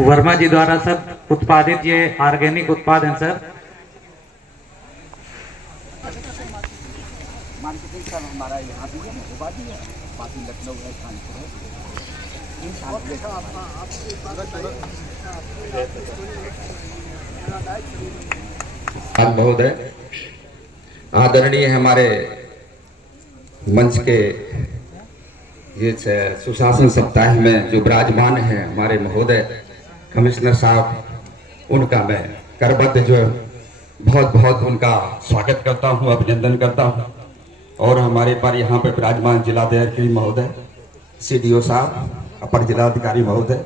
वर्मा जी द्वारा सर उत्पादित ये ऑर्गेनिक उत्पाद हैं सर। मार्केटिंग सर हमारा यहाँ भी है, महोबा भी है, बाकी लखनऊ है, कानपुर है। महोदय, आदरणीय हमारे मंच के ये सुशासन सप्ताह में जो विराजमान है हमारे महोदय कमिश्नर साहब, उनका मैं करबद्ध जो बहुत बहुत उनका स्वागत करता हूँ, अभिनंदन करता हूँ। और हमारे पर यहाँ पे विराजमान जिलाधिकारी महोदय, CDO साहब, अपर जिलाधिकारी महोदय,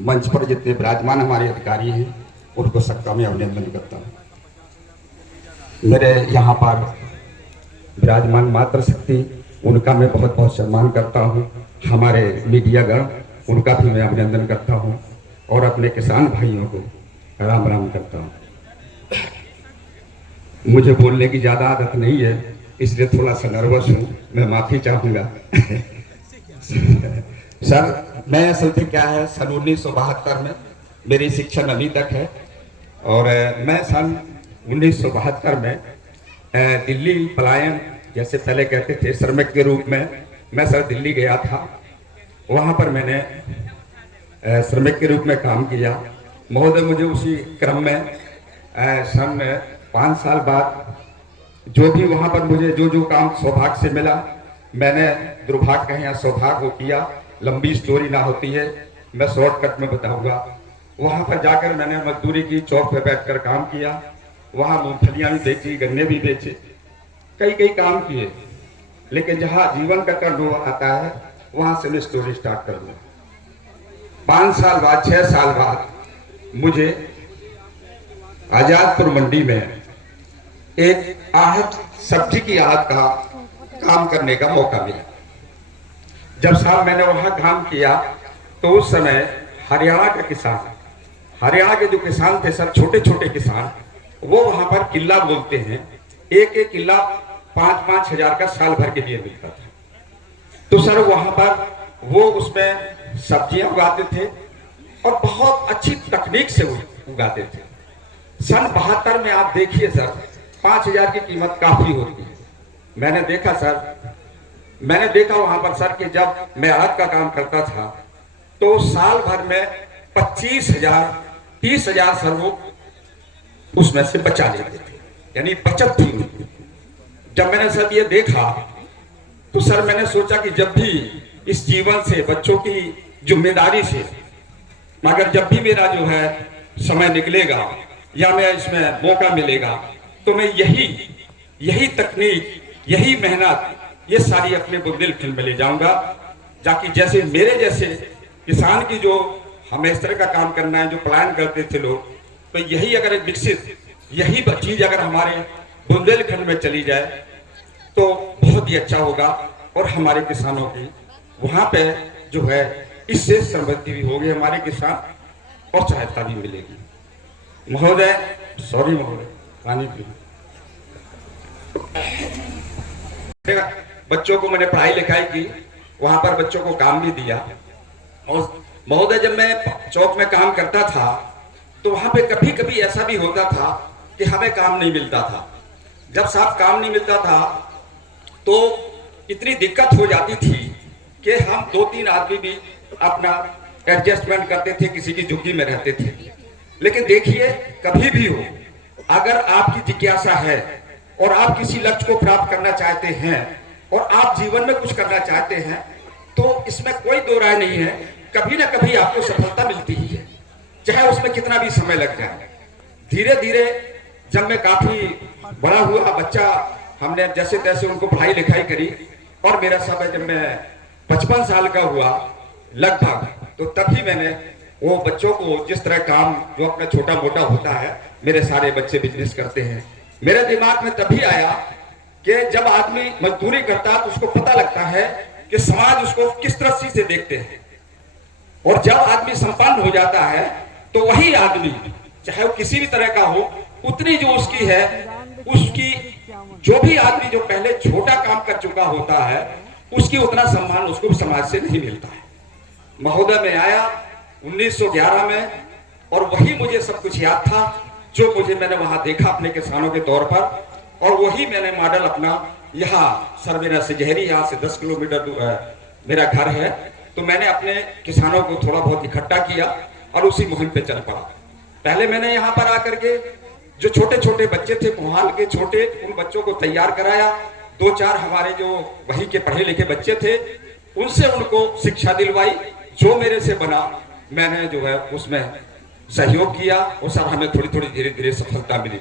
मंच पर जितने विराजमान हमारे अधिकारी हैं उनको सबका मैं अभिनंदन करता हूँ। मेरे यहाँ पर विराजमान मातृशक्ति, उनका मैं बहुत बहुत सम्मान करता हूँ। हमारे मीडियागण, उनका भी मैं अभिनंदन करता हूँ और अपने किसान भाइयों को राम राम करता हूँ। मुझे बोलने की ज़्यादा आदत नहीं है, इसलिए थोड़ा सा नर्वस हूँ, मैं माफ़ी चाहूँगा। सर, मैं असल में क्या है, सन 1972 में मेरी शिक्षा 9वीं तक है और मैं सन 1972 में दिल्ली पलायन, जैसे पहले कहते थे, श्रमिक के रूप में मैं सर दिल्ली गया था। वहाँ पर मैंने श्रमिक के रूप में काम किया। महोदय, मुझे उसी क्रम में सन 5 साल बाद जो भी वहाँ पर मुझे जो काम सौभाग्य से मिला, मैंने दुर्भाग्य कहें या सौभाग्य को किया। लंबी स्टोरी ना होती है, मैं शॉर्टकट में बताऊंगा। वहाँ पर जाकर मैंने मजदूरी की, चौक पे बैठकर काम किया। वहाँ मूंगफलियाँ भी बेची, गन्ने भी बेचे, कई काम किए। लेकिन जहाँ जीवन का टर्न आता है, वहाँ से मैं स्टोरी स्टार्ट कर दूँ। 5 साल बाद, 6 साल बाद मुझे आजादपुर मंडी में एक आहत, सब्जी की आहत का काम करने का मौका मिला। जब साहब मैंने वहाँ काम किया तो उस समय हरियाणा के किसान, हरियाणा के जो किसान थे सर, छोटे छोटे किसान, वो वहाँ पर किल्ला बोलते हैं, एक किल्ला 5-5 हजार का साल भर के लिए मिलता था। तो सर वहाँ पर वो उसमें सब्जियां उगाते थे और बहुत अच्छी तकनीक से उगाते थे। सन 72 में आप देखिए सर, 5,000 की कीमत काफी होती है। मैंने देखा वहां पर सर कि जब मैं आग का काम करता था तो साल भर में 25,000, 30,000 सर वो उसमें से बचा लेते थे, यानी बचत थी उनकी। जब मैंने सर ये देखा तो सर मैंने सोचा कि जब भी इस जीवन से, बच्चों की जिम्मेदारी से, मगर जब भी मेरा जो है समय निकलेगा या मैं इसमें मौका मिलेगा, तो मैं यही तकनीक, यही मेहनत, ये सारी अपने बुंदेलखंड में ले जाऊंगा, जाकि जैसे मेरे जैसे किसान की जो हमें इस तरह का काम करना है, जो प्लान करते थे लोग, तो यही अगर एक विकसित, यही चीज अगर हमारे बुंदेलखंड में चली जाए तो बहुत ही अच्छा होगा और हमारे किसानों की वहां पे जो है इससे समृद्धि भी होगी, हमारे किसान और सहायता भी मिलेगी। महोदय, सॉरी महोदय, पानी पी। बच्चों को मैंने पढ़ाई लिखाई की, वहां पर बच्चों को काम भी दिया। और महोदय, जब मैं चौक में काम करता था तो वहां पे कभी कभी ऐसा भी होता था कि हमें काम नहीं मिलता था। जब साहब काम नहीं मिलता था तो इतनी दिक्कत हो जाती थी कि हम 2-3 आदमी भी अपना एडजस्टमेंट करते थे, किसी की झुग्गी में रहते थे। लेकिन देखिए, कभी भी हो, अगर आपकी जिज्ञासा है और आप किसी लक्ष्य को प्राप्त करना चाहते हैं और आप जीवन में कुछ करना चाहते हैं, तो इसमें कोई दो राय नहीं है, कभी ना कभी आपको सफलता मिलती ही है, चाहे उसमें कितना भी समय लग जाए। धीरे धीरे जब मैं काफी बड़ा हुआ, बच्चा, हमने जैसे तैसे उनको पढ़ाई लिखाई करी और मेरा समय जब मैं 55 साल का हुआ लगभग, तो तभी मैंने वो बच्चों को जिस तरह काम जो अपना छोटा मोटा होता है, मेरे सारे बच्चे बिजनेस करते हैं, मेरे दिमाग में तभी आया कि जब आदमी मजदूरी करता है तो उसको पता लगता है कि समाज उसको किस तरह से देखते हैं, और जब आदमी संपन्न हो जाता है तो वही आदमी, चाहे वो किसी भी तरह का हो, उतनी जो उसकी है, उसकी जो भी आदमी जो पहले छोटा काम कर चुका होता है, उसकी उतना सम्मान उसको समाज से नहीं मिलता है। महोदय, में आया 1911 में, और वही मुझे सब कुछ याद था जो मैंने वहां देखा अपने किसानों के तौर पर, और वही मैंने मॉडल अपना यहाँ सरवेरा सिजहरी, यहाँ से 10 किलोमीटर दूर मेरा घर है, तो मैंने अपने किसानों को थोड़ा बहुत इकट्ठा किया और उसी मुहिम पे चल पड़ा। पहले मैंने यहाँ पर आकर के जो छोटे छोटे बच्चे थे, मोहाल के छोटे, उन बच्चों को तैयार कराया। 2-4 हमारे जो वही के पढ़े लिखे बच्चे थे, उनसे उनको शिक्षा दिलवाई। जो मेरे से बना मैंने जो है उसमें सहयोग किया, और सर हमें थोड़ी थोड़ी धीरे धीरे सफलता मिली।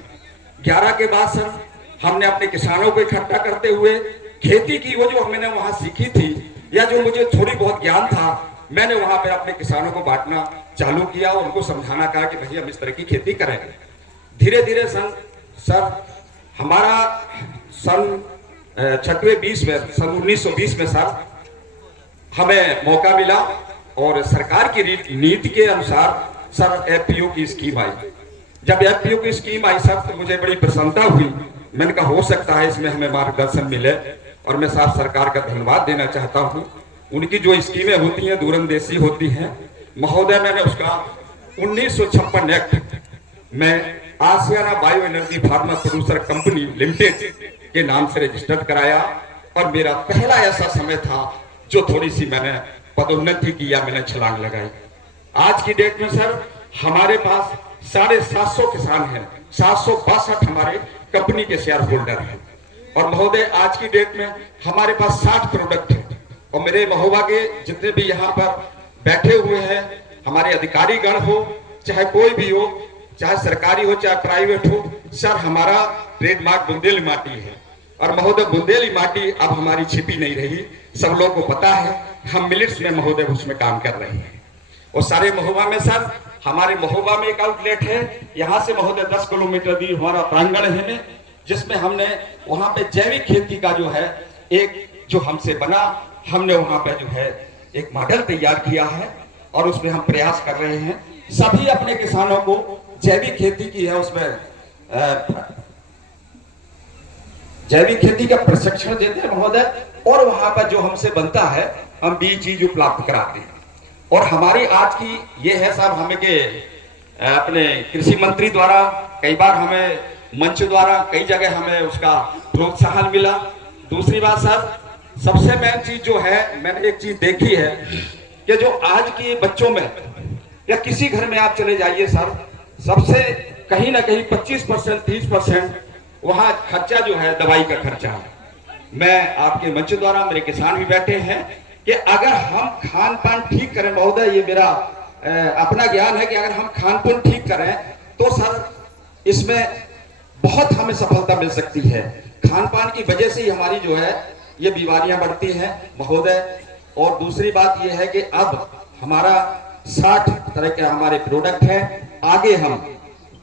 11 के बाद सर हमने अपने किसानों को इकट्ठा करते हुए खेती की वो जो मैंने वहां सीखी थी, या जो मुझे थोड़ी बहुत ज्ञान था, मैंने वहां पे अपने किसानों को बांटना चालू किया और उनको समझाना कहा कि भाई हम इस तरह की खेती करेंगे। धीरे धीरे सर हमारा सन 1920 में सर हमें मौका मिला, और सरकार की नीति के अनुसार सर एफपीओ की स्कीम आई। जब एफपीओ की स्कीम आई सर, तो मुझे बड़ी प्रसन्नता हुई। मैंने कहा हो सकता है इसमें हमें मार्गदर्शन मिले, और मैं साफ सरकार का धन्यवाद देना चाहता हूँ। उनकी जो स्कीमें होती हैं दूरंदेशी होती हैं महोदय। मैंने उसका 1956 एक्ट में Aashiyana bio energy pharma producer company limited के नाम से रजिस्टर्ड कराया, और मेरा पहला ऐसा समय था जो थोड़ी सी मैंने पदोन्नति की या मैंने छलांग लगाई। आज की डेट में सर हमारे पास 750 किसान हैं, 762 हमारे कंपनी के शेयर होल्डर हैं, और महोदय आज की डेट में हमारे पास 60 प्रोडक्ट हैं। और मेरे महोबा के जितने भी यहाँ पर बैठे हुए हैं, हमारे अधिकारी गण हो, चाहे कोई भी हो, चाहे सरकारी हो चाहे प्राइवेट हो, सर हमारा ट्रेडमार्क बुंदेली माटी है। और महोदय बुंदेली माटी अब हमारी छिपी नहीं रही, सब लोगों को पता है। हम मिलिट्स में महोदय उसमें काम कर रहे हैं। और सारे महोबा में सर हमारे महोबा में एक आउटलेट है, यहाँ से महोदय 10 किलोमीटर दूर हमारा प्रांगण है, जिसमें हमने वहां पे जैविक खेती का जो है एक जो हमसे बना, हमने वहां पे जो है एक मॉडल तैयार किया है, और उसमें हम प्रयास कर रहे हैं सभी अपने किसानों को जैविक खेती की है, उसमें जैविक खेती का प्रशिक्षण देते हैं महोदय, और वहां पर जो हमसे बनता है हम बीज उपलब्ध कराते हैं। और हमारी आज की ये है साहब, हमें के अपने कृषि मंत्री द्वारा कई बार हमें मंच द्वारा कई जगह हमें उसका प्रोत्साहन मिला। दूसरी बात सर, सबसे मेन चीज जो है, मैंने एक चीज देखी है कि जो आज के बच्चों में या किसी घर में आप चले जाइए सर, सबसे कहीं ना कहीं 25% 30% वहां खर्चा जो है दवाई का खर्चा है। मैं आपके मंच द्वारा, मेरे किसान भी बैठे हैं, कि अगर हम खान पान ठीक करें महोदय, ये मेरा अपना ज्ञान है कि अगर हम खान पान ठीक करें तो सर इसमें बहुत हमें सफलता मिल सकती है। खान पान की वजह से ही हमारी जो है ये बीमारियां बढ़ती हैं महोदय। और दूसरी बात ये है कि अब हमारा 60 तरह के हमारे प्रोडक्ट हैं। आगे हम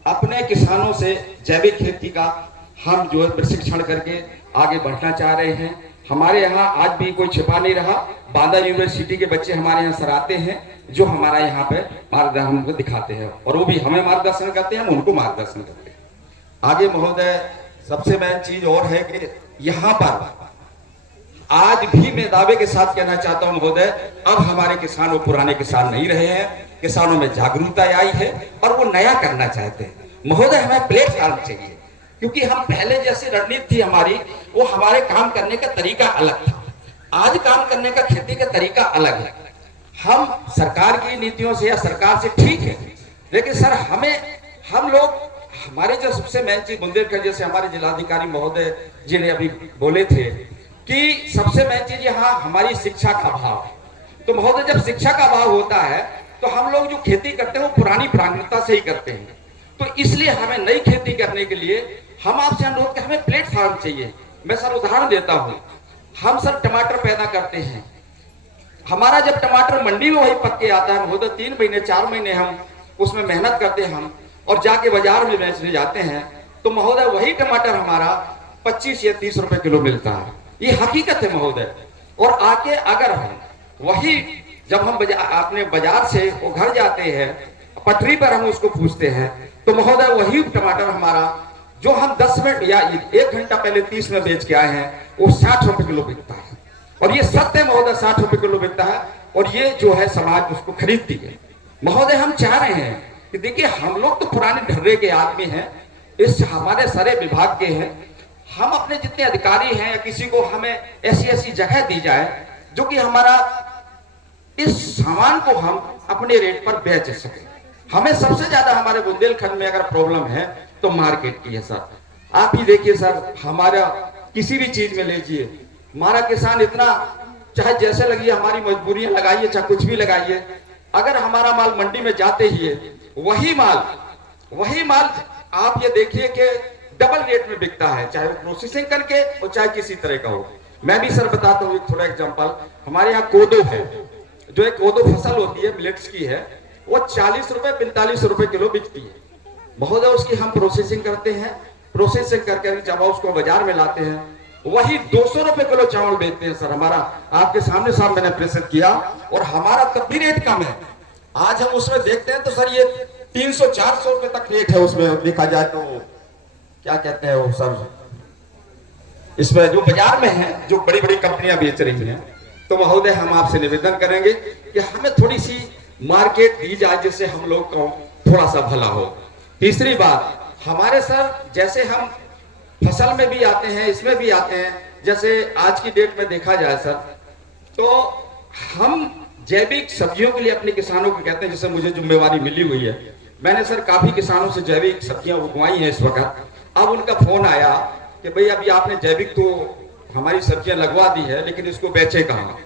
अपने किसानों से जैविक खेती का हम जो है प्रशिक्षण करके आगे बढ़ना चाह रहे हैं। हमारे यहाँ आज भी कोई छिपा नहीं रहा, बांदा यूनिवर्सिटी के बच्चे हमारे यहाँ सर आते हैं, जो हमारा यहाँ पे मार्गदर्शन हमको दिखाते हैं, और वो भी हमें मार्गदर्शन करते हैं, हम उनको मार्गदर्शन करते हैं। आगे महोदय सबसे मेन चीज और है कि यहाँ पर आज भी मैं दावे के साथ कहना चाहता हूँ महोदय, अब हमारे किसान वो पुराने किसान नहीं रहे हैं। किसानों में जागरूकता आई है और वो नया करना चाहते हैं महोदय। हमें प्लेटफॉर्म चाहिए, क्योंकि हम पहले जैसी रणनीति थी हमारी, वो हमारे काम करने का तरीका अलग था। आज काम करने का खेती का तरीका अलग है। हम सरकार की नीतियों से या सरकार से ठीक है, लेकिन सर हम लोग हमारे जो सबसे मेन चीज बुंदेलखंड, जैसे हमारे जिलाधिकारी महोदय जी ने अभी बोले थे कि सबसे मेन चीज यहाँ हमारी शिक्षा का अभाव है। तो महोदय जब शिक्षा का अभाव होता है तो हम लोग जो खेती करते हैं वो पुरानी प्रामाणिकता से ही करते हैं। तो इसलिए हमें नई खेती करने के लिए हम आपसे अनुरोध कि हमें प्लेटफॉर्म चाहिए। मैं सर उदाहरण देता हूँ, हम सर टमाटर पैदा करते हैं, हमारा जब टमाटर मंडी में वही पक के आता है महोदय, 3 महीने 4 महीने हम उसमें मेहनत करते हैं हम, और जाके बाजार में बेचने जाते हैं, तो महोदय वही टमाटर हमारा 25 या 30 रुपए किलो मिलता है। ये हकीकत है महोदय। और आके अगर हम वही जब हम अपने बाजार से वो घर जाते हैं, पटरी पर हम उसको पूछते हैं, तो महोदय वही टमाटर हमारा जो हम 10 मिनट या 1 घंटा पहले 30 में बेच के आए हैं, वो 60 रुपए किलो बिकता है। और ये सत्य महोदय 60 रुपए किलो बिकता है, और ये जो है समाज उसको खरीदती है। महोदय हम चाह रहे हैं कि देखिए हम लोग तो पुराने ढर्रे के आदमी हैं, इस हमारे सारे विभाग के हैं, हम अपने जितने अधिकारी हैं या किसी को हमें ऐसी ऐसी जगह दी जाए जो कि हमारा इस सामान को हम अपने रेट पर बेच सके। हमें सबसे ज्यादा हमारे बुंदेलखंड में अगर प्रॉब्लम है तो मार्केट की है सर। आप ही देखिए सर, हमारा किसी भी चीज में लीजिए, हमारा किसान इतना, चाहे जैसे लगी हमारी मजबूरियां लगाइए, चाहे कुछ भी लगाइए, अगर हमारा माल मंडी में जाते ही है वही माल आप ये देखिए कि डबल रेट में बिकता है, चाहे वो प्रोसेसिंग करके और चाहे किसी तरह का हो। मैं भी सर बताता हूँ थोड़ा एग्जांपल। हमारे यहाँ कोदो है, जो एक कोदो फसल होती है मिलेट्स की है, वो 40 रुपए 45 रुपए किलो बिकती है महोदय। उसकी हम प्रोसेसिंग करते हैं, प्रोसेसिंग करके जब उसको बाजार में लाते हैं वही 200 रुपए किलो चावल बेचते हैं सर। हमारा आपके सामने साहब मैंने प्रेजेंट किया और हमारा तब भी रेट कम है। आज हम उसमें देखते हैं तो सर ये 300-400 रुपए तक रेट है उसमें, देखा जाए तो क्या कहते हैं वो सर, इसमें जो बाजार में है, जो बड़ी बड़ी कंपनियां बेच रही हैं। तो महोदय हम आपसे निवेदन करेंगे कि हमें थोड़ी सी मार्केट दी जाए जिससे हम लोग को थोड़ा सा भला हो। तीसरी बात, हमारे सर जैसे हम फसल में भी आते हैं, इसमें भी आते हैं, जैसे आज की डेट में देखा जाए सर, तो हम जैविक सब्जियों के लिए अपने किसानों को कहते हैं, जैसे मुझे जिम्मेवारी मिली हुई है, मैंने सर काफी किसानों से जैविक सब्जियां उगवाई हैं इस वक्त। अब उनका फोन आया कि भाई अभी आपने जैविक तो हमारी सब्जियां लगवा दी है, लेकिन इसको बेचे कहाँ।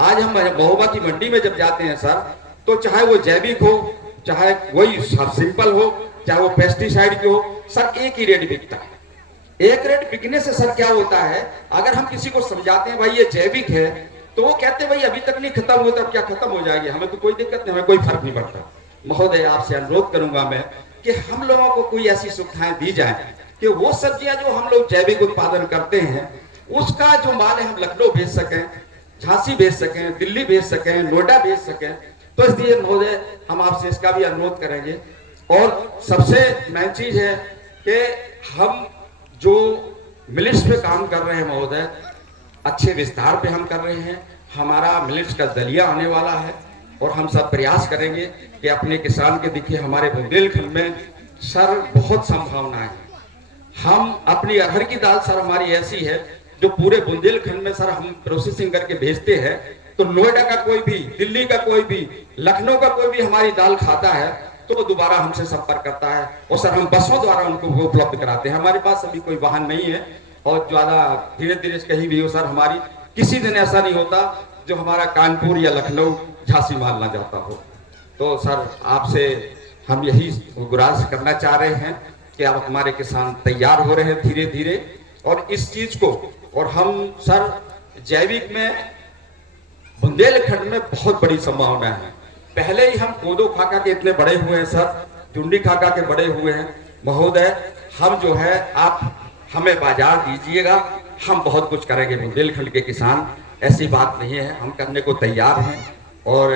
आज हम महोबा की मंडी में जब जाते हैं सर, तो चाहे वो जैविक हो, चाहे वही सिंपल हो, चाहे वो पेस्टिसाइड की हो, सर एक ही रेट बिकता है। एक रेट बिकने से सर क्या होता है, अगर हम किसी को समझाते हैं भाई ये जैविक है, तो वो कहते हैं भाई अभी तक नहीं खत्म हुआ, तब क्या खत्म हो जाएगी, हमें तो कोई दिक्कत नहीं, हमें कोई फर्क नहीं पड़ता। महोदय आपसे अनुरोध करूंगा मैं कि हम लोगों को कोई ऐसी सुविधाएं दी जाए कि वो सब्जियां जो हम लोग जैविक उत्पादन करते हैं उसका जो माल है हम लखनऊ भेज सकें, झांसी भेज सकें, दिल्ली भेज सकें, नोएडा भेज सकें। तो इसलिए महोदय हम आपसे इसका भी अनुरोध करेंगे। और सबसे मेन चीज है कि हम जो मिलिट्स पे काम कर रहे हैं महोदय, अच्छे विस्तार पे हम कर रहे हैं। हमारा मिलिट्स का दलिया आने वाला है और हम सब प्रयास करेंगे कि अपने किसान के देखिए हमारे बुंदेलखंड में सर बहुत संभावनाएं हैं। हम अपनी अरहर की दाल सर हमारी ऐसी है जो पूरे बुंदेलखंड में सर हम प्रोसेसिंग करके भेजते हैं, तो नोएडा का कोई भी, दिल्ली का कोई भी, लखनऊ का कोई भी हमारी दाल खाता है तो वो दोबारा हमसे संपर्क करता है और सर हम बसों द्वारा उनको वो उपलब्ध कराते हैं। हमारे पास अभी कोई वाहन नहीं है और ज्यादा धीरे धीरे कहीं भी हो सर, हमारी किसी दिन ऐसा नहीं होता जो हमारा कानपुर या लखनऊ झांसी माल ना जाता हो। तो सर आपसे हम यही गुजारिश करना चाह रहे हैं कि अब हमारे किसान तैयार हो रहे हैं धीरे धीरे, और इस चीज को, और हम सर जैविक में बुंदेलखंड में बहुत बड़ी संभावना है। पहले ही हम कोदो खाका के इतने बड़े हुए हैं सर, जुंडी खाका के बड़े हुए हैं महोदय। हम जो है आप हमें बाजार दीजिएगा, हम बहुत कुछ करेंगे बुंदेलखंड के किसान, ऐसी बात नहीं है, हम करने को तैयार हैं। और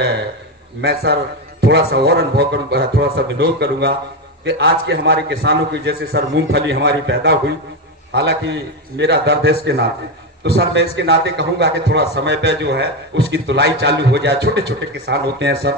मैं सर थोड़ा सा और अनुभव करूंगा, थोड़ा सा विनोद करूंगा कि आज के हमारे किसानों की जैसे सर मूंगफली हमारी पैदा हुई, हालांकि मेरा दर्द है इसके नाते, तो सर मैं इसके नाते कहूंगा कि थोड़ा समय पे जो है उसकी तुलाई चालू हो जाए। छोटे छोटे किसान होते हैं सर,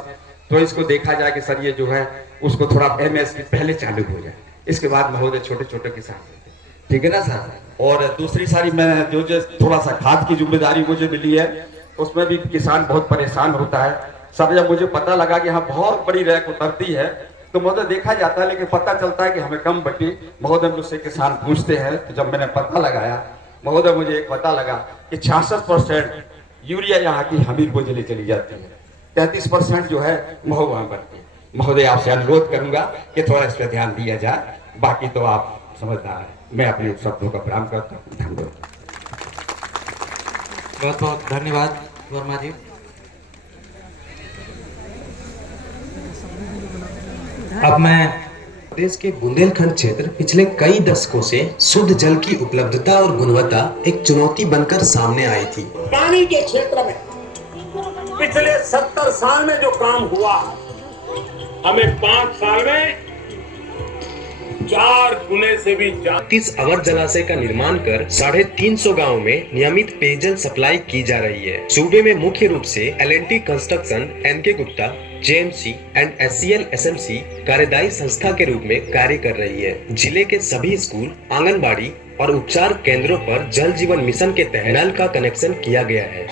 तो इसको देखा जाए कि सर ये जो है उसको थोड़ा MSP पहले चालू हो जाए, इसके बाद महोदय छोटे छोटे किसान होते हैं, ठीक है ना सर। और दूसरी सारी मैं जो थोड़ा सा खाद की जिम्मेदारी मुझे मिली है, उसमें भी किसान बहुत परेशान होता है सर। जब मुझे पता लगा कि हाँ बहुत बड़ी रैक उतरती है तो महोदय देखा जाता है, लेकिन पता चलता है कि हमें कम बटी। महोदय मुझसे किसान पूछते हैं, तो जब मैंने पता लगाया महोदय मुझे एक पता लगा कि 66% यूरिया यहाँ की हमीरपुर जिले चली जाती है, 33% जो है महोबा में बनती है। महोदय आपसे अनुरोध करूंगा कि थोड़ा इस पर ध्यान दिया जाए, बाकी तो आप समझदार हैं। मैं अपने शब्दों का प्रणाम करता हूँ, धन्यवाद। बहुत बहुत धन्यवाद वर्मा जी। अब मैं प्रदेश के बुंदेलखंड क्षेत्र पिछले कई दशकों से शुद्ध जल की उपलब्धता और गुणवत्ता एक चुनौती बनकर सामने आई थी। पानी के क्षेत्र में पिछले 70 साल में जो काम हुआ, हमें 5 साल में 4 गुने से भी ज्यादा 30 अवर जलाशय का निर्माण कर 350 गाँव में नियमित पेयजल सप्लाई की जा रही है। सूबे में मुख्य रूप से L&T construction, NK Gupta, JMC and SCL SMC कार्यदायी संस्था के रूप में कार्य कर रही है। जिले के सभी स्कूल, आंगनबाड़ी और उपचार केंद्रों पर जल जीवन मिशन के तहत नल का कनेक्शन किया गया है।